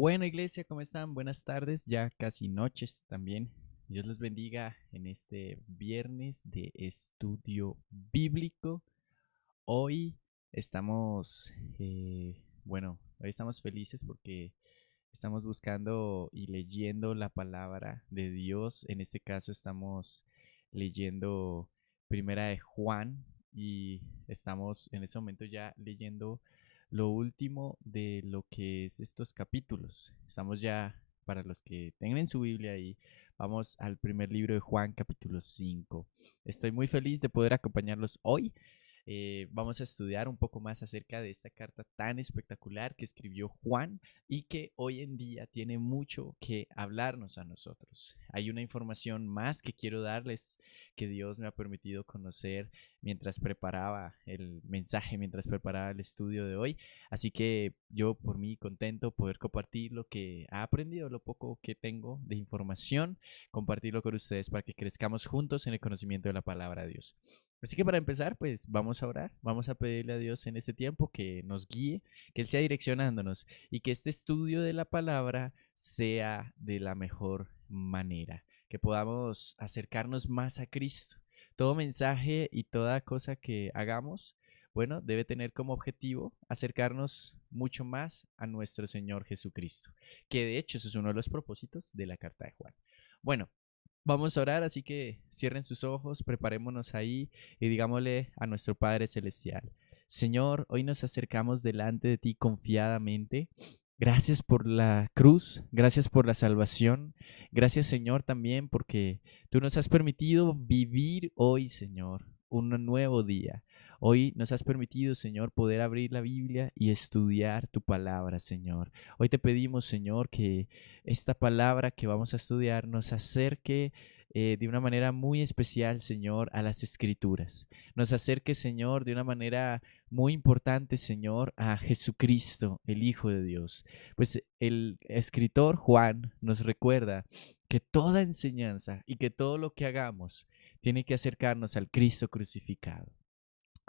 Bueno, iglesia, ¿cómo están? Buenas tardes, ya casi noches también. Dios los bendiga en este viernes de estudio bíblico. Hoy estamos, hoy estamos felices porque estamos buscando y leyendo la palabra de Dios. En este caso estamos leyendo Primera de Juan y estamos en este momento ya leyendo lo último de lo que es estos capítulos. Estamos ya, para los que tengan su Biblia ahí, vamos al primer libro de Juan, capítulo 5. Estoy muy feliz de poder acompañarlos hoy. Vamos a estudiar un poco más acerca de esta carta tan espectacular que escribió Juan y que hoy en día tiene mucho que hablarnos a nosotros. Hay una información más que quiero darles que Dios me ha permitido conocer mientras preparaba el mensaje, mientras preparaba el estudio de hoy. Así que yo por mí contento poder compartir lo que ha aprendido, lo poco que tengo de información, compartirlo con ustedes para que crezcamos juntos en el conocimiento de la palabra de Dios. Así que para empezar, pues vamos a orar, vamos a pedirle a Dios en este tiempo que nos guíe, que Él sea direccionándonos y que este estudio de la palabra sea de la mejor manera, que podamos acercarnos más a Cristo. Todo mensaje y toda cosa que hagamos, bueno, debe tener como objetivo acercarnos mucho más a nuestro Señor Jesucristo, que de hecho ese es uno de los propósitos de la carta de Juan. Bueno, vamos a orar, así que cierren sus ojos, preparémonos ahí y digámosle a nuestro Padre Celestial: Señor, hoy nos acercamos delante de ti confiadamente. Gracias por la cruz, gracias por la salvación, gracias Señor también porque tú nos has permitido vivir hoy, Señor, un nuevo día. Hoy nos has permitido, Señor, poder abrir la Biblia y estudiar tu palabra, Señor. Hoy te pedimos, Señor, que esta palabra que vamos a estudiar nos acerque de una manera muy especial, Señor, a las Escrituras. Nos acerque, Señor, de una manera muy importante, Señor, a Jesucristo, el Hijo de Dios. Pues el escritor Juan nos recuerda que toda enseñanza y que todo lo que hagamos tiene que acercarnos al Cristo crucificado.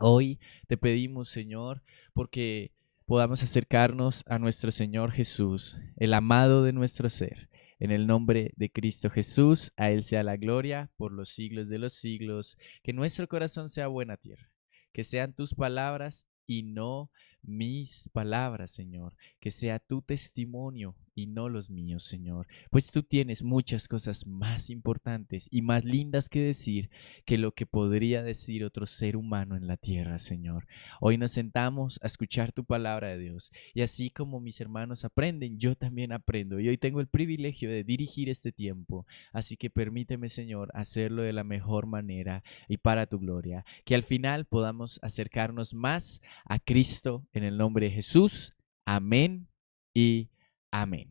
Hoy te pedimos, Señor, porque podamos acercarnos a nuestro Señor Jesús, el amado de nuestro ser. En el nombre de Cristo Jesús, a Él sea la gloria por los siglos de los siglos. Que nuestro corazón sea buena tierra. Que sean tus palabras y no mis palabras, Señor. Que sea tu testimonio y no los míos, Señor. Pues tú tienes muchas cosas más importantes y más lindas que decir que lo que podría decir otro ser humano en la tierra, Señor. Hoy nos sentamos a escuchar tu palabra de Dios y así como mis hermanos aprenden, yo también aprendo y hoy tengo el privilegio de dirigir este tiempo. Así que permíteme, Señor, hacerlo de la mejor manera y para tu gloria. Que al final podamos acercarnos más a Cristo en el nombre de Jesús. Amén y amén.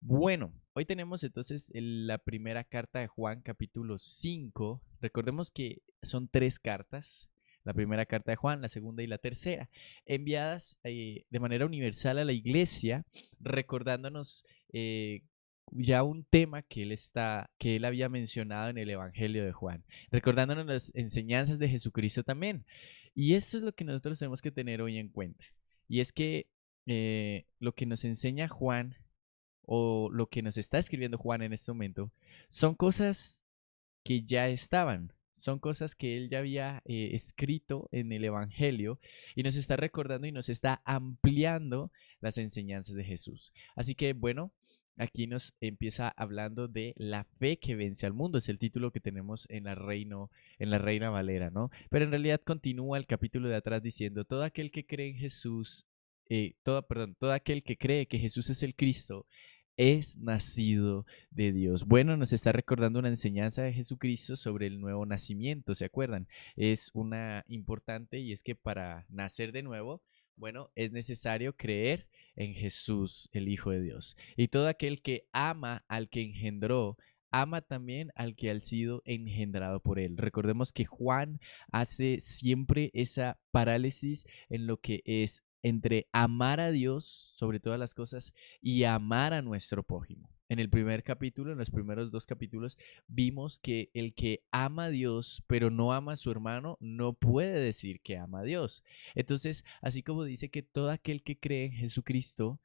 Bueno, hoy tenemos entonces la primera carta de Juan, capítulo 5. Recordemos que son tres cartas, la primera carta de Juan, la segunda y la tercera, enviadas de manera universal a la iglesia, recordándonos ya un tema que él había mencionado en el Evangelio de Juan, recordándonos las enseñanzas de Jesucristo también. Y esto es lo que nosotros tenemos que tener hoy en cuenta. Y es que lo que nos enseña Juan o lo que nos está escribiendo Juan en este momento, son cosas que ya estaban, son cosas que él ya había escrito en el Evangelio y nos está recordando y nos está ampliando las enseñanzas de Jesús. Así que bueno, aquí nos empieza hablando de la fe que vence al mundo, es el título que tenemos en la Reina Valera, ¿no? Pero en realidad continúa el capítulo de atrás diciendo, todo aquel que cree en Jesús, todo aquel que cree que Jesús es el Cristo, es nacido de Dios. Bueno, nos está recordando una enseñanza de Jesucristo sobre el nuevo nacimiento, ¿se acuerdan? Es una importante y es que para nacer de nuevo, bueno, es necesario creer en Jesús, el Hijo de Dios. Y todo aquel que ama al que engendró, ama también al que ha sido engendrado por él. Recordemos que Juan hace siempre esa parálisis en lo que es entre amar a Dios sobre todas las cosas y amar a nuestro prójimo. En el primer capítulo, en los primeros dos capítulos, vimos que el que ama a Dios pero no ama a su hermano no puede decir que ama a Dios. Entonces, así como dice que todo aquel que cree en Jesucristo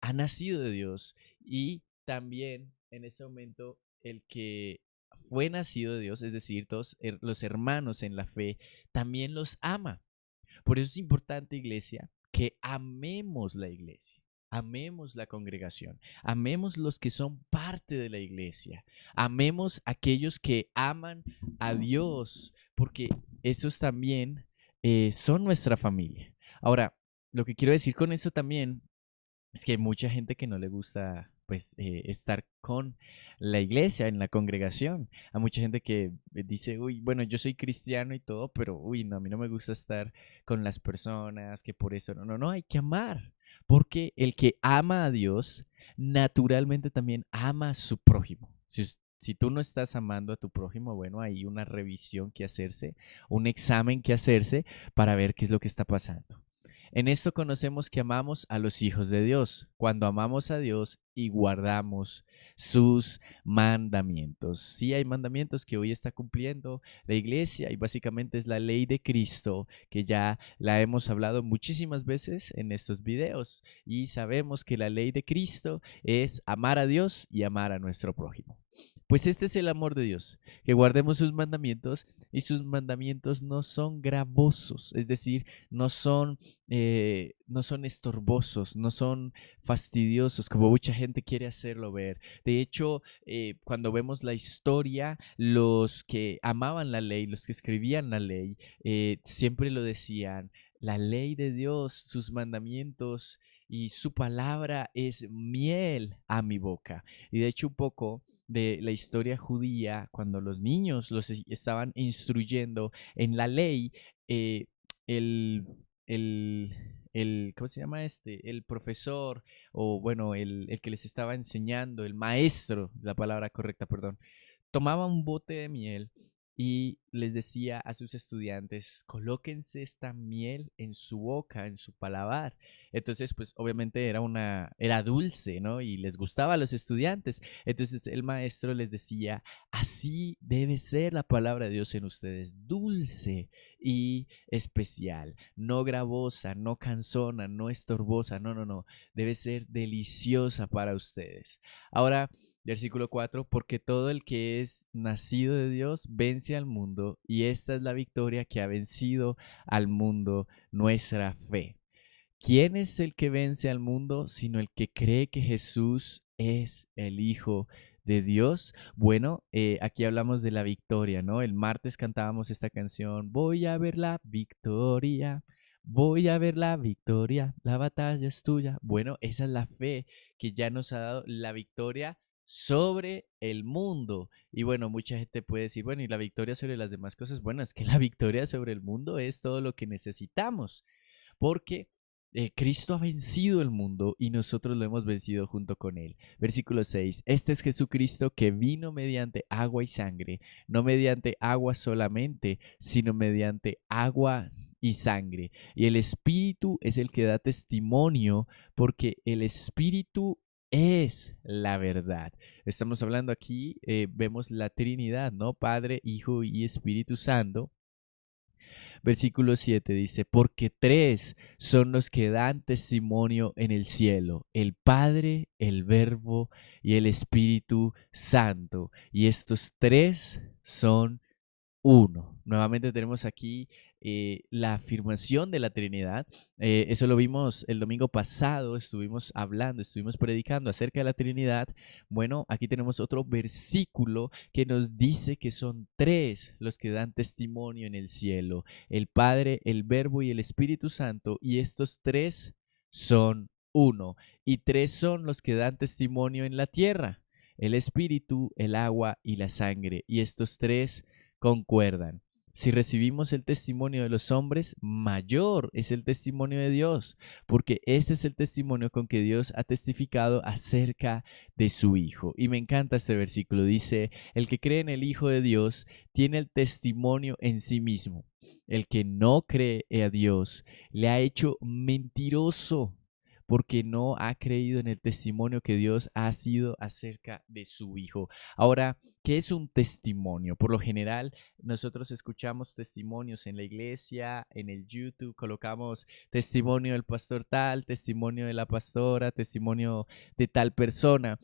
ha nacido de Dios y también en este momento el que fue nacido de Dios, es decir, todos los hermanos en la fe, también los ama. Por eso es importante, iglesia, que amemos la iglesia. Amemos la congregación, amemos los que son parte de la iglesia, amemos a aquellos que aman a Dios, porque esos también son nuestra familia. Ahora, lo que quiero decir con eso también es que hay mucha gente que no le gusta pues estar con la iglesia, en la congregación. Hay mucha gente que dice, uy, bueno, yo soy cristiano y todo, pero uy, no, a mí no me gusta estar con las personas, que por eso, no, no, no, hay que amar. Porque el que ama a Dios, naturalmente también ama a su prójimo. Si tú no estás amando a tu prójimo, bueno, hay una revisión que hacerse, un examen que hacerse para ver qué es lo que está pasando. En esto conocemos que amamos a los hijos de Dios, cuando amamos a Dios y guardamos sus mandamientos. Sí hay mandamientos que hoy está cumpliendo la iglesia y básicamente es la ley de Cristo que ya la hemos hablado muchísimas veces en estos videos y sabemos que la ley de Cristo es amar a Dios y amar a nuestro prójimo. Pues este es el amor de Dios, que guardemos sus mandamientos y sus mandamientos no son gravosos, es decir, no son estorbosos, no son fastidiosos como mucha gente quiere hacerlo ver. De hecho, cuando vemos la historia, los que amaban la ley, los que escribían la ley, siempre lo decían, la ley de Dios, sus mandamientos y su palabra es miel a mi boca. Y de hecho un poco de la historia judía, cuando los niños los estaban instruyendo en la ley, eh, el, el, ¿cómo se llama este? El profesor, o bueno, el que les estaba enseñando, el maestro, la palabra correcta, perdón, tomaba un bote de miel y les decía a sus estudiantes, colóquense esta miel en su boca, en su paladar. Entonces, pues obviamente era dulce, ¿no? Y les gustaba a los estudiantes. Entonces el maestro les decía, así debe ser la palabra de Dios en ustedes, dulce y especial, no gravosa, no cansona, no estorbosa, no, no, no, debe ser deliciosa para ustedes. Ahora, versículo 4, porque todo el que es nacido de Dios vence al mundo y esta es la victoria que ha vencido al mundo, nuestra fe. ¿Quién es el que vence al mundo sino el que cree que Jesús es el Hijo de Dios? Bueno, aquí hablamos de la victoria, ¿no? El martes cantábamos esta canción, voy a ver la victoria. Voy a ver la victoria, la batalla es tuya. Bueno, esa es la fe que ya nos ha dado la victoria sobre el mundo. Y bueno, mucha gente puede decir, bueno, ¿y la victoria sobre las demás cosas? Bueno, es que la victoria sobre el mundo es todo lo que necesitamos, porque Cristo ha vencido el mundo y nosotros lo hemos vencido junto con él. Versículo 6. Este es Jesucristo que vino mediante agua y sangre, no mediante agua solamente, sino mediante agua y sangre. Y el Espíritu es el que da testimonio, porque el Espíritu es la verdad. Estamos hablando aquí, vemos la Trinidad, ¿no? Padre, Hijo y Espíritu Santo. Versículo 7 dice, porque tres son los que dan testimonio en el cielo, el Padre, el Verbo y el Espíritu Santo. Y estos tres son uno. Nuevamente tenemos aquí la afirmación de la Trinidad. Eso lo vimos el domingo pasado, estuvimos hablando, estuvimos predicando acerca de la Trinidad. Bueno, aquí tenemos otro versículo que nos dice que son tres los que dan testimonio en el cielo, el Padre, el Verbo y el Espíritu Santo, y estos tres son uno. Y tres son los que dan testimonio en la tierra, el Espíritu, el agua y la sangre, y estos tres concuerdan. Si recibimos el testimonio de los hombres, mayor es el testimonio de Dios, porque este es el testimonio con que Dios ha testificado acerca de su Hijo. Y me encanta este versículo, dice, el que cree en el Hijo de Dios tiene el testimonio en sí mismo. El que no cree a Dios le ha hecho mentiroso, porque no ha creído en el testimonio que Dios ha sido acerca de su Hijo. Ahora, ¿qué es un testimonio? Por lo general, nosotros escuchamos testimonios en la iglesia, en el YouTube, colocamos testimonio del pastor tal, testimonio de la pastora, testimonio de tal persona.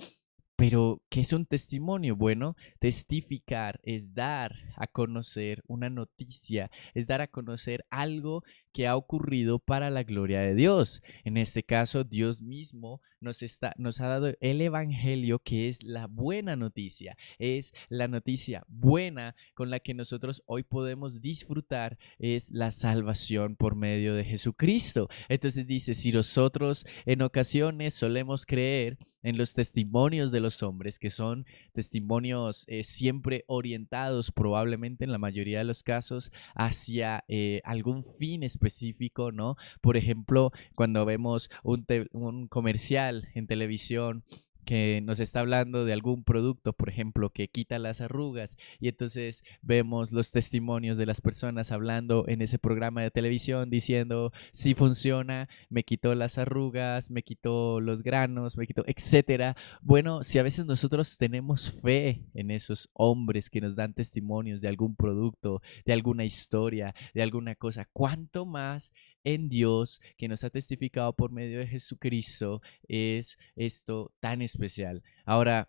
Pero, ¿qué es un testimonio? Bueno, testificar es dar a conocer una noticia, es dar a conocer algo que ha ocurrido para la gloria de Dios. En este caso, Dios mismo nos ha dado el Evangelio, que es la buena noticia, es la noticia buena con la que nosotros hoy podemos disfrutar, es la salvación por medio de Jesucristo. Entonces dice, si nosotros en ocasiones solemos creer en los testimonios de los hombres, que son testimonios siempre orientados, probablemente en la mayoría de los casos, hacia algún fin específico, ¿no? Por ejemplo, cuando vemos un comercial en televisión que nos está hablando de algún producto, por ejemplo, que quita las arrugas, y entonces vemos los testimonios de las personas hablando en ese programa de televisión diciendo, si funciona, me quitó las arrugas, me quitó los granos, me quitó, etcétera. Bueno, si a veces nosotros tenemos fe en esos hombres que nos dan testimonios de algún producto, de alguna historia, de alguna cosa, ¿cuánto más en Dios, que nos ha testificado por medio de Jesucristo, es esto tan especial? Ahora,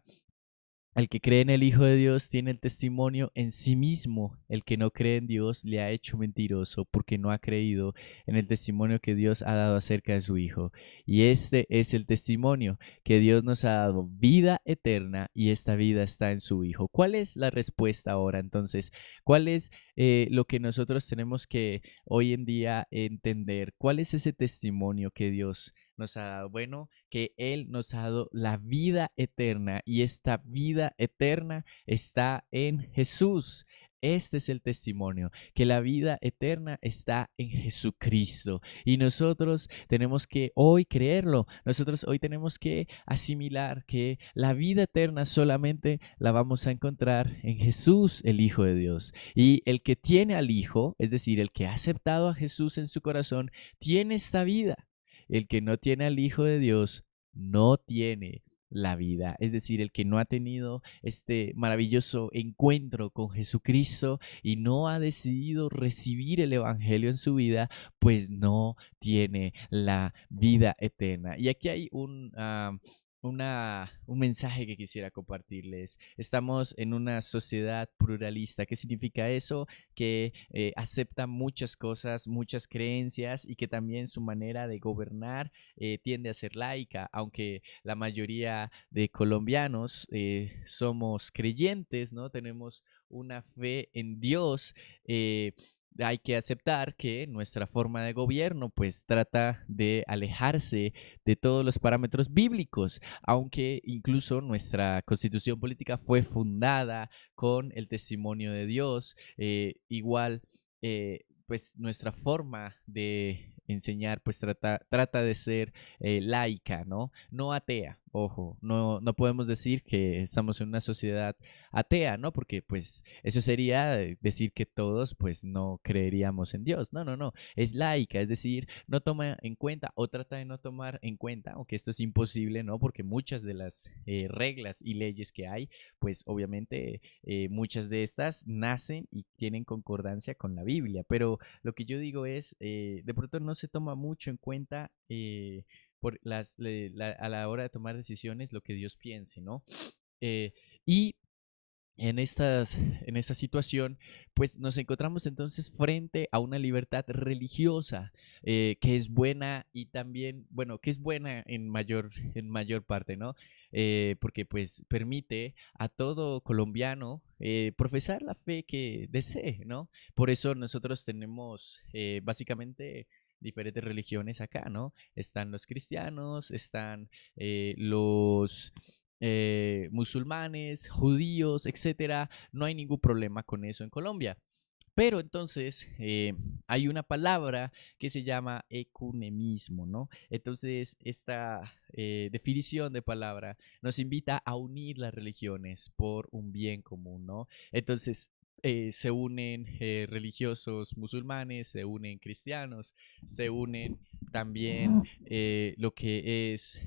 el que cree en el Hijo de Dios tiene el testimonio en sí mismo. El que no cree en Dios le ha hecho mentiroso porque no ha creído en el testimonio que Dios ha dado acerca de su Hijo. Y este es el testimonio, que Dios nos ha dado vida eterna y esta vida está en su Hijo. ¿Cuál es la respuesta ahora entonces? ¿Cuál es lo que nosotros tenemos que hoy en día entender? ¿Cuál es ese testimonio que Dios nos ha dado? Bueno, que Él nos ha dado la vida eterna y esta vida eterna está en Jesús. Este es el testimonio, que la vida eterna está en Jesucristo y nosotros tenemos que hoy creerlo, nosotros hoy tenemos que asimilar que la vida eterna solamente la vamos a encontrar en Jesús, el Hijo de Dios. Y el que tiene al Hijo, es decir, el que ha aceptado a Jesús en su corazón, tiene esta vida. El que no tiene al Hijo de Dios no tiene la vida. Es decir, el que no ha tenido este maravilloso encuentro con Jesucristo y no ha decidido recibir el Evangelio en su vida, pues no tiene la vida eterna. Y aquí hay un mensaje que quisiera compartirles. Estamos en una sociedad pluralista. ¿Qué significa eso? Que acepta muchas cosas, muchas creencias y que también su manera de gobernar tiende a ser laica, aunque la mayoría de colombianos somos creyentes, ¿no? Tenemos una fe en Dios. Hay que aceptar que nuestra forma de gobierno pues trata de alejarse de todos los parámetros bíblicos, aunque incluso nuestra constitución política fue fundada con el testimonio de Dios, igual pues nuestra forma de enseñar pues trata de ser laica, ¿no? No atea, ojo, no podemos decir que estamos en una sociedad atea, ¿no? Porque pues eso sería decir que todos pues no creeríamos en Dios. No, no, no, es laica, es decir, no toma en cuenta o trata de no tomar en cuenta, aunque esto es imposible, ¿no? Porque muchas de las reglas y leyes que hay, pues obviamente muchas de estas nacen y tienen concordancia con la Biblia, pero lo que yo digo es, de pronto no se toma mucho en cuenta a la hora de tomar decisiones lo que Dios piense, ¿no? Eh, y en, en esta situación, pues nos encontramos entonces frente a una libertad religiosa que es buena y también, bueno, que es buena en mayor parte, ¿no? Porque pues permite a todo colombiano profesar la fe que desee, ¿no? Por eso nosotros tenemos básicamente diferentes religiones acá, ¿no? Están los cristianos, están los musulmanes, judíos, etcétera. No hay ningún problema con eso en Colombia. Pero entonces hay una palabra que se llama ecumenismo, ¿no? Entonces esta definición de palabra nos invita a unir las religiones por un bien común, ¿no? Entonces se unen religiosos musulmanes, se unen cristianos, se unen también lo que es,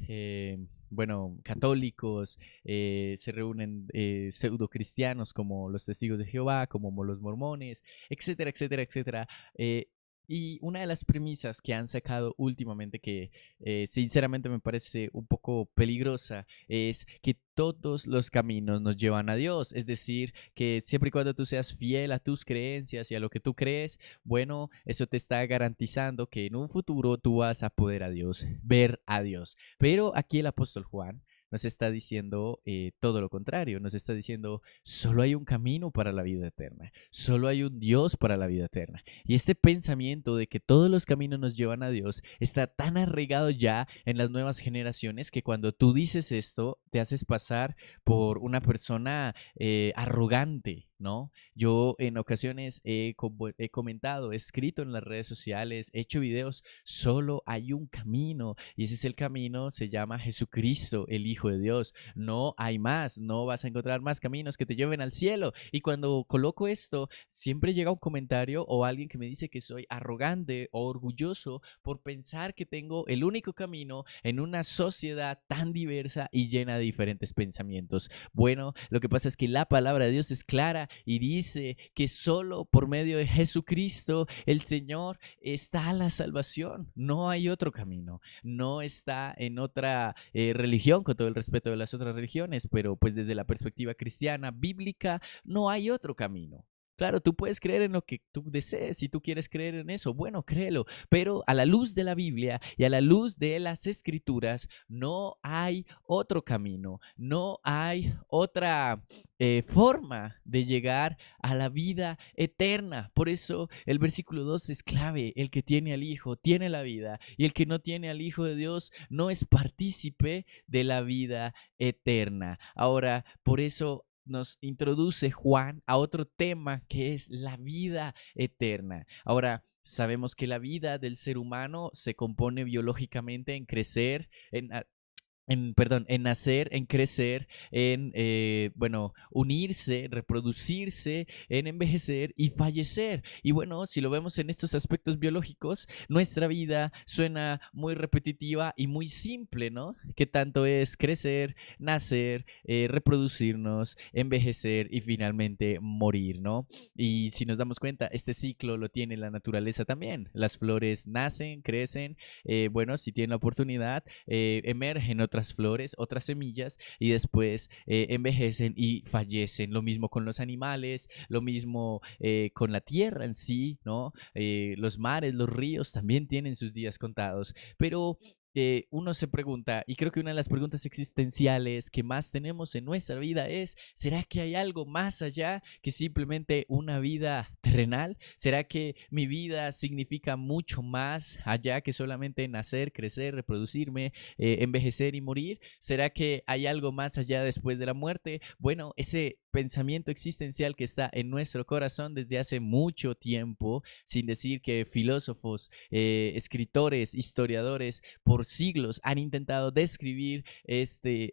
bueno, católicos, se reúnen pseudo cristianos como los testigos de Jehová, como los mormones, etcétera, etcétera, etcétera. Eh, y una de las premisas que han sacado últimamente, que sinceramente me parece un poco peligrosa, es que todos los caminos nos llevan a Dios. Es decir, que siempre y cuando tú seas fiel a tus creencias y a lo que tú crees, bueno, eso te está garantizando que en un futuro tú vas a poder a Dios, ver a Dios. Pero aquí el apóstol Juan nos está diciendo todo lo contrario, nos está diciendo solo hay un camino para la vida eterna, solo hay un Dios para la vida eterna. Y este pensamiento de que todos los caminos nos llevan a Dios está tan arraigado ya en las nuevas generaciones que cuando tú dices esto te haces pasar por una persona arrogante, ¿no? Yo en ocasiones he comentado, he escrito en las redes sociales, he hecho videos, solo hay un camino y ese es el camino, se llama Jesucristo, el Hijo de Dios. No hay más, no vas a encontrar más caminos que te lleven al cielo. Y cuando coloco esto, siempre llega un comentario o alguien que me dice que soy arrogante o orgulloso por pensar que tengo el único camino en una sociedad tan diversa y llena de diferentes pensamientos. Bueno, lo que pasa es que la palabra de Dios es clara y dice que solo por medio de Jesucristo el Señor está la salvación. No hay otro camino. No está en otra religión, con todo el respeto de las otras religiones, pero pues desde la perspectiva cristiana, bíblica, no hay otro camino. Claro, tú puedes creer en lo que tú desees, si tú quieres creer en eso, bueno, créelo, pero a la luz de la Biblia y a la luz de las Escrituras no hay otro camino, no hay otra forma de llegar a la vida eterna. Por eso el versículo 2 es clave, el que tiene al Hijo tiene la vida y el que no tiene al Hijo de Dios no es partícipe de la vida eterna. Ahora, por eso nos introduce Juan a otro tema que es la vida eterna. Ahora, sabemos que la vida del ser humano se compone biológicamente en crecer, en nacer, en crecer, en, bueno, unirse, reproducirse, en envejecer y fallecer. Y bueno, si lo vemos en estos aspectos biológicos, nuestra vida suena muy repetitiva y muy simple, ¿no? Que tanto es crecer, nacer, reproducirnos, envejecer y finalmente morir, ¿no? Y si nos damos cuenta, este ciclo lo tiene la naturaleza también. Las flores nacen, crecen, bueno, si tienen la oportunidad, emergen otras flores, otras semillas y después envejecen y fallecen. Lo mismo con los animales, lo mismo con la tierra en sí, ¿no? Los mares, los ríos también tienen sus días contados, pero uno se pregunta, y creo que una de las preguntas existenciales que más tenemos en nuestra vida es, ¿será que hay algo más allá que simplemente una vida terrenal? ¿Será que mi vida significa mucho más allá que solamente nacer, crecer, reproducirme, envejecer y morir? ¿Será que hay algo más allá después de la muerte? Bueno, ese pensamiento existencial que está en nuestro corazón desde hace mucho tiempo, sin decir que filósofos, escritores, historiadores por siglos han intentado describir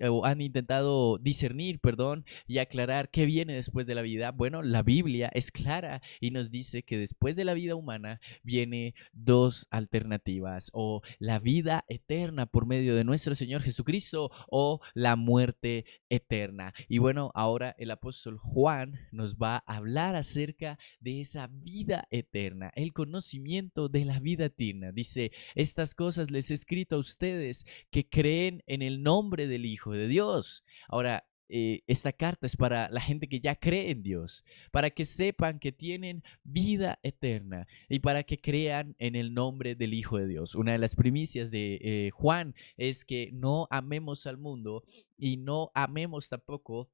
o han intentado discernir, perdón, y aclarar qué viene después de la vida. Bueno, la Biblia es clara y nos dice que después de la vida humana viene dos alternativas, o la vida eterna por medio de nuestro Señor Jesucristo o la muerte eterna. Y bueno, ahora el apóstol Juan nos va a hablar acerca de esa vida eterna, el conocimiento de la vida eterna. Dice, estas cosas les he escrito a ustedes que creen en el nombre del Hijo de Dios. Ahora, esta carta es para la gente que ya cree en Dios, para que sepan que tienen vida eterna y para que crean en el nombre del Hijo de Dios. Una de las primicias de Juan es que no amemos al mundo y no amemos tampoco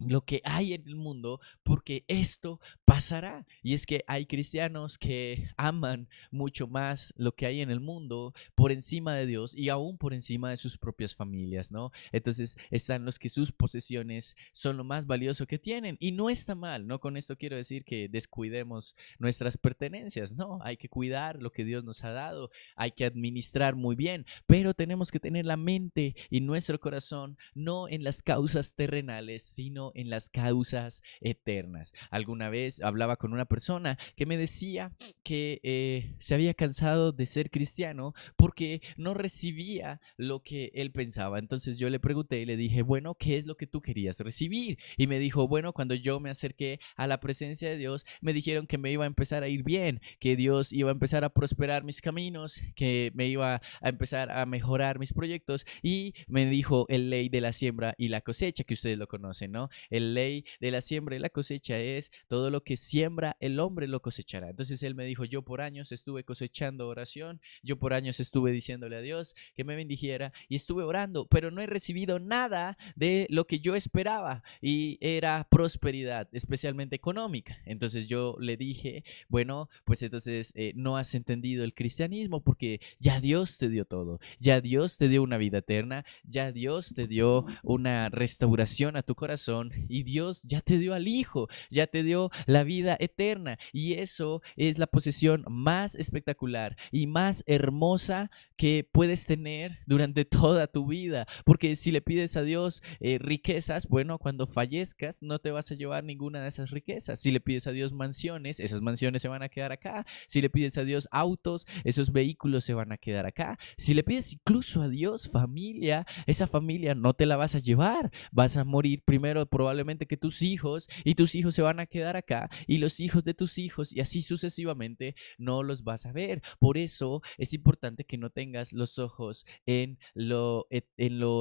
lo que hay en el mundo, porque esto pasará. Y es que hay cristianos que aman mucho más lo que hay en el mundo por encima de Dios y aún por encima de sus propias familias, ¿no? Entonces están los que sus posesiones son lo más valioso que tienen y no está mal, ¿no? Con esto quiero decir que descuidemos nuestras pertenencias, no, hay que cuidar lo que Dios nos ha dado, hay que administrar muy bien, pero tenemos que tener la mente y nuestro corazón no en las causas terrenales, sino sino en las causas eternas. Alguna vez hablaba con una persona que me decía que se había cansado de ser cristiano porque no recibía lo que él pensaba. Entonces yo le pregunté y le dije, bueno, ¿qué es lo que tú querías recibir? Y me dijo, bueno, cuando yo me acerqué a la presencia de Dios, me dijeron que me iba a empezar a ir bien, que Dios iba a empezar a prosperar mis caminos, que me iba a empezar a mejorar mis proyectos, y me dijo el ley de la siembra y la cosecha, que ustedes lo conocen, ¿no? El ley de la siembra y la cosecha es todo lo que siembra el hombre lo cosechará. Entonces él me dijo, yo por años estuve cosechando oración, yo por años estuve diciéndole a Dios que me bendijera y estuve orando, pero no he recibido nada de lo que yo esperaba, y era prosperidad, especialmente económica. Entonces yo le dije, bueno, pues entonces no has entendido el cristianismo, porque ya Dios te dio todo, ya Dios te dio una vida eterna, ya Dios te dio una restauración a tu corazón, y Dios ya te dio al Hijo, ya te dio la vida eterna, y eso es la posesión más espectacular y más hermosa que puedes tener durante toda tu vida, porque si le pides a Dios riquezas, bueno, cuando fallezcas no te vas a llevar ninguna de esas riquezas. Si le pides a Dios mansiones, esas mansiones se van a quedar acá. Si le pides a Dios autos, esos vehículos se van a quedar acá. Si le pides incluso a Dios familia, esa familia no te la vas a llevar, vas a morir primero probablemente que tus hijos, y tus hijos se van a quedar acá, y los hijos de tus hijos, y así sucesivamente no los vas a ver. Por eso es importante que no tengas los ojos en lo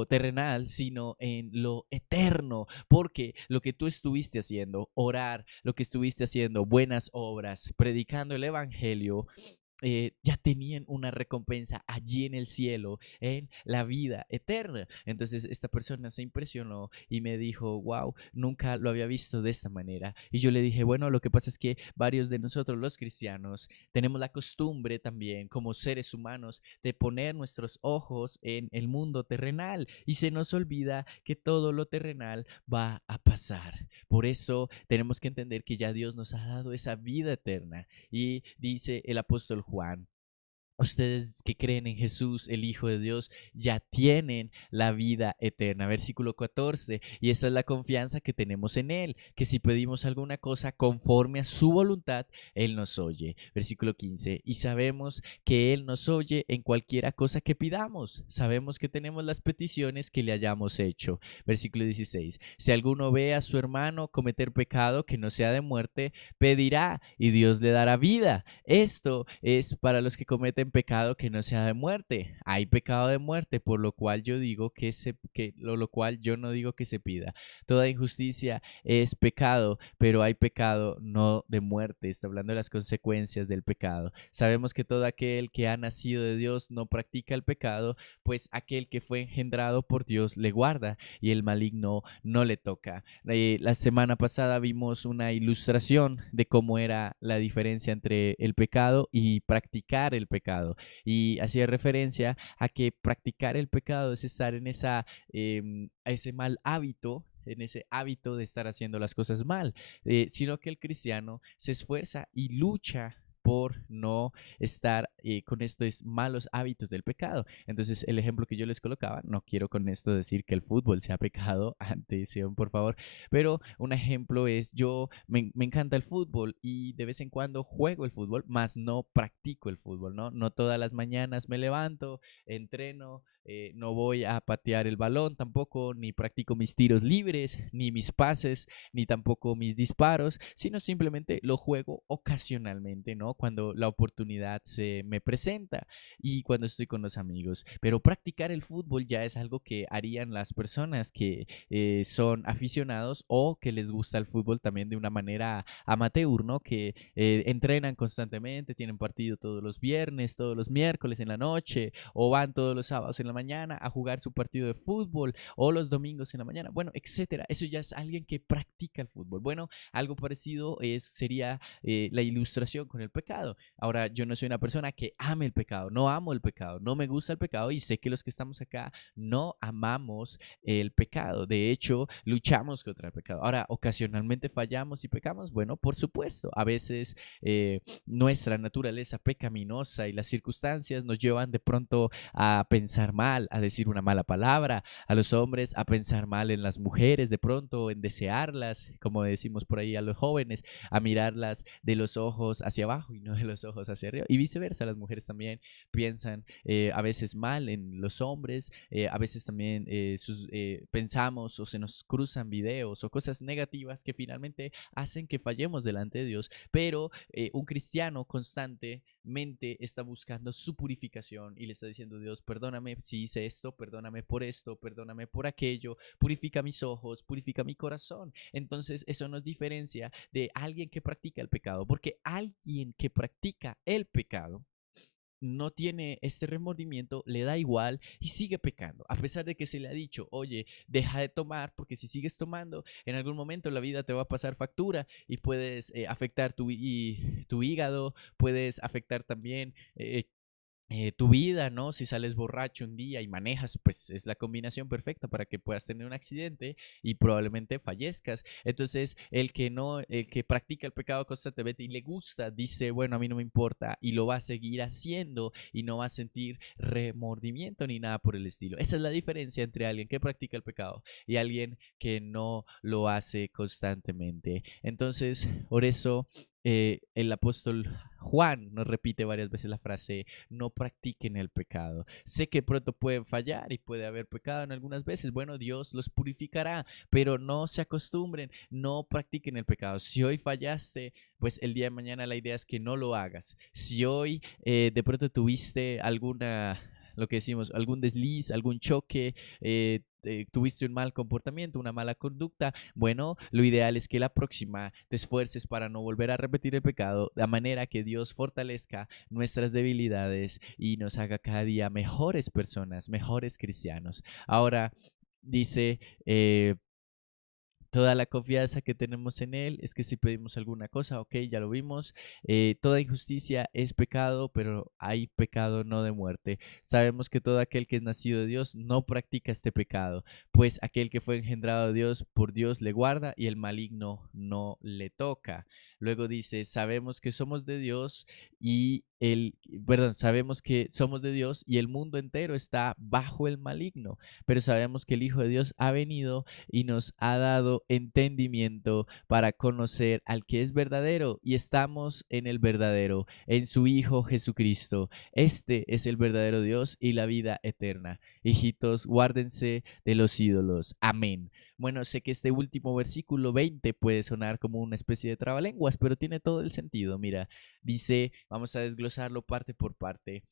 terrenal, sino en lo eterno, porque lo que tú estuviste haciendo, orar, lo que estuviste haciendo, buenas obras, predicando el evangelio, ya tenían una recompensa allí en el cielo, en la vida eterna. Entonces esta persona se impresionó y me dijo, wow, nunca lo había visto de esta manera. Y yo le dije, bueno, lo que pasa es que varios de nosotros los cristianos tenemos la costumbre también como seres humanos de poner nuestros ojos en el mundo terrenal, y se nos olvida que todo lo terrenal va a pasar. Por eso tenemos que entender que ya Dios nos ha dado esa vida eterna. Y dice el apóstol Juan, ustedes que creen en Jesús, el Hijo de Dios, ya tienen la vida eterna. Versículo 14. Y esa es la confianza que tenemos en Él, que si pedimos alguna cosa conforme a su voluntad, Él nos oye. Versículo 15. Y sabemos que Él nos oye en cualquiera cosa que pidamos. Sabemos que tenemos las peticiones que le hayamos hecho. Versículo 16. Si alguno ve a su hermano cometer pecado que no sea de muerte, pedirá y Dios le dará vida. Esto es para los que cometen pecado que no sea de muerte. Hay pecado de muerte, por lo cual yo digo lo cual yo no digo que se pida. Toda injusticia es pecado, pero hay pecado no de muerte. Está hablando de las consecuencias del pecado. Sabemos que todo aquel que ha nacido de Dios no practica el pecado, pues aquel que fue engendrado por Dios le guarda, y el maligno no le toca. La semana pasada vimos una ilustración de cómo era la diferencia entre el pecado y practicar el pecado, y hacía referencia a que practicar el pecado es estar en ese mal hábito, en ese hábito de estar haciendo las cosas mal, sino que el cristiano se esfuerza y lucha por no estar con estos malos hábitos del pecado. Entonces, el ejemplo que yo les colocaba, no quiero con esto decir que el fútbol sea pecado, atención por favor, pero un ejemplo es, me encanta el fútbol y de vez en cuando juego el fútbol, más no practico el fútbol, ¿no? No todas las mañanas me levanto, entreno, no voy a patear el balón tampoco, ni practico mis tiros libres, ni mis pases, ni tampoco mis disparos, sino simplemente lo juego ocasionalmente, ¿no? Cuando la oportunidad se me presenta y cuando estoy con los amigos. Pero practicar el fútbol ya es algo que harían las personas que son aficionados o que les gusta el fútbol también de una manera amateur, ¿no? Que entrenan constantemente, tienen partido todos los viernes, todos los miércoles en la noche, o van todos los sábados en la mañana a jugar su partido de fútbol, o los domingos en la mañana, bueno, etcétera. Eso ya es alguien que practica el fútbol. Bueno, algo parecido sería la ilustración con el pecado. Ahora, yo no soy una persona que ame el pecado, no amo el pecado, no me gusta el pecado, y sé que los que estamos acá no amamos el pecado. De hecho, luchamos contra el pecado. Ahora, ocasionalmente fallamos y pecamos. Bueno, por supuesto, a veces nuestra naturaleza pecaminosa y las circunstancias nos llevan de pronto a pensar mal, a decir una mala palabra, a los hombres a pensar mal en las mujeres de pronto, en desearlas, como decimos por ahí a los jóvenes, a mirarlas de los ojos hacia abajo y no de los ojos hacia arriba. Y viceversa, las mujeres también piensan a veces mal en los hombres, a veces también pensamos o se nos cruzan videos o cosas negativas que finalmente hacen que fallemos delante de Dios, pero un cristiano constantemente está buscando su purificación y le está diciendo: Dios, perdóname si hice esto, perdóname por aquello, purifica mis ojos, purifica mi corazón. Entonces eso nos diferencia de alguien que practica el pecado, porque alguien que practica el pecado no tiene este remordimiento, le da igual y sigue pecando, a pesar de que se le ha dicho: oye, deja de tomar, porque si sigues tomando, en algún momento la vida te va a pasar factura y puedes afectar tu hígado, puedes afectar también tu vida, ¿no? Si sales borracho un día y manejas, pues es la combinación perfecta para que puedas tener un accidente y probablemente fallezcas. Entonces, el que practica el pecado constantemente y le gusta, dice: bueno, a mí no me importa, y lo va a seguir haciendo y no va a sentir remordimiento ni nada por el estilo. Esa es la diferencia entre alguien que practica el pecado y alguien que no lo hace constantemente. Entonces, por eso el apóstol Juan nos repite varias veces la frase: no practiquen el pecado. Sé que pronto pueden fallar y puede haber pecado en algunas veces. Bueno, Dios los purificará, pero no se acostumbren, no practiquen el pecado. Si hoy fallaste, pues el día de mañana la idea es que no lo hagas. Si hoy de pronto tuviste lo que decimos, algún desliz, algún choque, tuviste un mal comportamiento, una mala conducta, bueno, lo ideal es que la próxima te esfuerces para no volver a repetir el pecado, de manera que Dios fortalezca nuestras debilidades y nos haga cada día mejores personas, mejores cristianos. Ahora dice, toda la confianza que tenemos en Él es que si pedimos alguna cosa, ok, ya lo vimos. Toda injusticia es pecado, pero hay pecado no de muerte. Sabemos que todo aquel que es nacido de Dios no practica este pecado, pues aquel que fue engendrado de Dios por Dios le guarda y el maligno no le toca. Luego dice: sabemos que somos de Dios sabemos que somos de Dios y el mundo entero está bajo el maligno, pero sabemos que el Hijo de Dios ha venido y nos ha dado entendimiento para conocer al que es verdadero, y estamos en el verdadero, en su Hijo Jesucristo. Este es el verdadero Dios y la vida eterna. Hijitos, guárdense de los ídolos. Amén. Bueno, sé que este último versículo 20 puede sonar como una especie de trabalenguas, pero tiene todo el sentido. Mira, dice, vamos a desglosarlo parte por parte.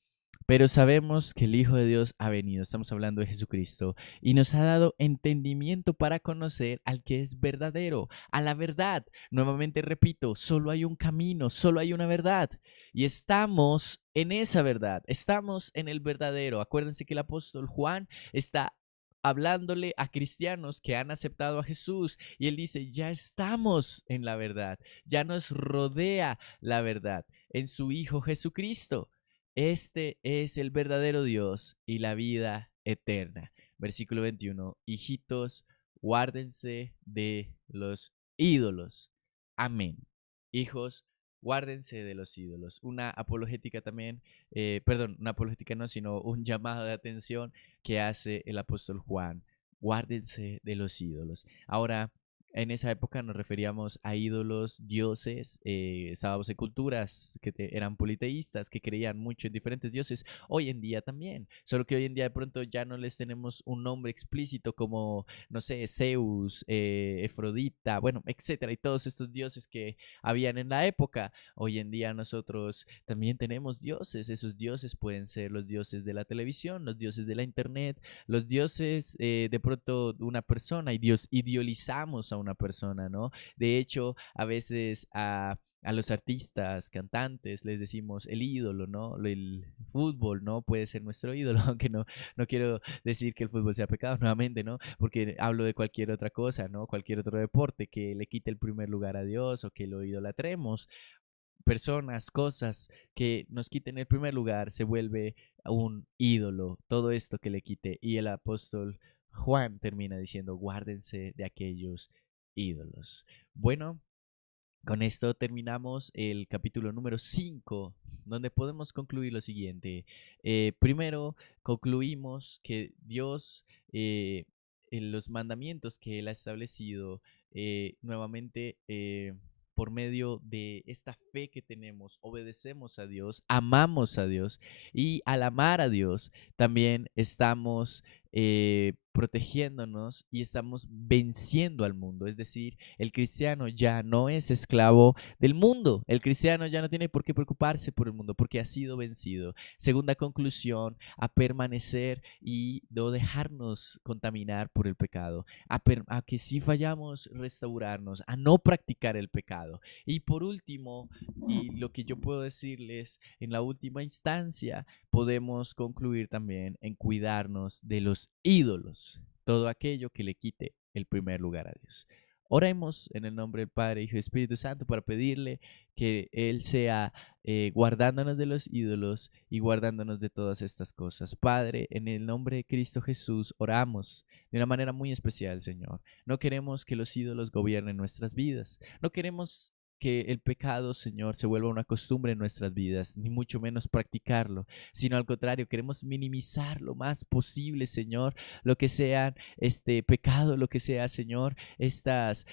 Pero sabemos que el Hijo de Dios ha venido, estamos hablando de Jesucristo, y nos ha dado entendimiento para conocer al que es verdadero, a la verdad. Nuevamente repito, solo hay un camino, solo hay una verdad. Y estamos en esa verdad, estamos en el verdadero. Acuérdense que el apóstol Juan está hablándole a cristianos que han aceptado a Jesús y él dice: ya estamos en la verdad, ya nos rodea la verdad en su Hijo Jesucristo. Este es el verdadero Dios y la vida eterna. Versículo 21. Hijitos, guárdense de los ídolos. Amén. Hijos, guárdense de los ídolos. Una apologética también, una apologética no, sino un llamado de atención que hace el apóstol Juan. Guárdense de los ídolos. Ahora, en esa época nos referíamos a ídolos, dioses, estábamos en culturas eran politeístas, que creían mucho en diferentes dioses. Hoy en día también, solo que hoy en día de pronto ya no les tenemos un nombre explícito como, no sé, Zeus, Efrodita, bueno, etcétera, y todos estos dioses que habían en la época. Hoy en día nosotros también tenemos dioses. Esos dioses pueden ser los dioses de la televisión, los dioses de la internet, los dioses de pronto de una persona, y Dios idealizamos a una persona, ¿no? De hecho, a veces a los artistas, cantantes, les decimos el ídolo, ¿no? El fútbol, ¿no? Puede ser nuestro ídolo, aunque no quiero decir que el fútbol sea pecado nuevamente, ¿no? Porque hablo de cualquier otra cosa, ¿no? Cualquier otro deporte que le quite el primer lugar a Dios o que lo idolatremos. Personas, cosas que nos quiten el primer lugar, se vuelve un ídolo, todo esto que le quite. Y el apóstol Juan termina diciendo: guárdense de aquellos ídolos. Bueno, con esto terminamos el capítulo número 5. donde podemos concluir lo siguiente. Primero, concluimos que Dios, en los mandamientos que Él ha establecido, nuevamente, por medio de esta fe que tenemos, obedecemos a Dios, amamos a Dios y al amar a Dios también estamos protegiéndonos y estamos venciendo al mundo. Es decir, el cristiano ya no es esclavo del mundo. El cristiano ya no tiene por qué preocuparse por el mundo porque ha sido vencido. Segunda conclusión, a permanecer y no dejarnos contaminar por el pecado. A que si fallamos, restaurarnos, a no practicar el pecado. Y por último, y lo que yo puedo decirles en la última instancia, podemos concluir también en cuidarnos de los ídolos, todo aquello que le quite el primer lugar a Dios. Oremos en el nombre del Padre, Hijo y Espíritu Santo para pedirle que Él sea guardándonos de los ídolos y guardándonos de todas estas cosas. Padre, en el nombre de Cristo Jesús, oramos de una manera muy especial, Señor. No queremos que los ídolos gobiernen nuestras vidas. No queremos que el pecado, Señor, se vuelva una costumbre en nuestras vidas, ni mucho menos practicarlo, sino al contrario, queremos minimizar lo más posible, Señor, lo que sea este pecado, lo que sea, Señor, estas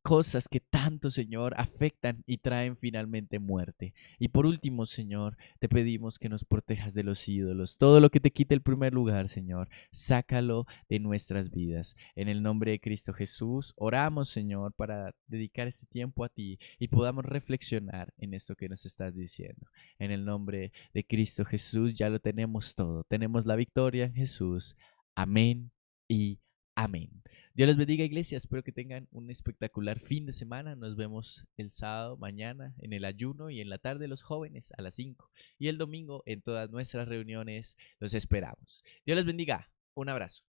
cosas que tanto, Señor, afectan y traen finalmente muerte. Y por último, Señor, te pedimos que nos protejas de los ídolos. Todo lo que te quite el primer lugar, Señor, sácalo de nuestras vidas. En el nombre de Cristo Jesús, oramos, Señor, para dedicar este tiempo a ti y podamos reflexionar en esto que nos estás diciendo. En el nombre de Cristo Jesús ya lo tenemos todo. Tenemos la victoria en Jesús. Amén y amén. Dios les bendiga, iglesia. Espero que tengan un espectacular fin de semana. Nos vemos el sábado, mañana, en el ayuno y en la tarde los jóvenes a las 5. Y el domingo en todas nuestras reuniones los esperamos. Dios les bendiga. Un abrazo.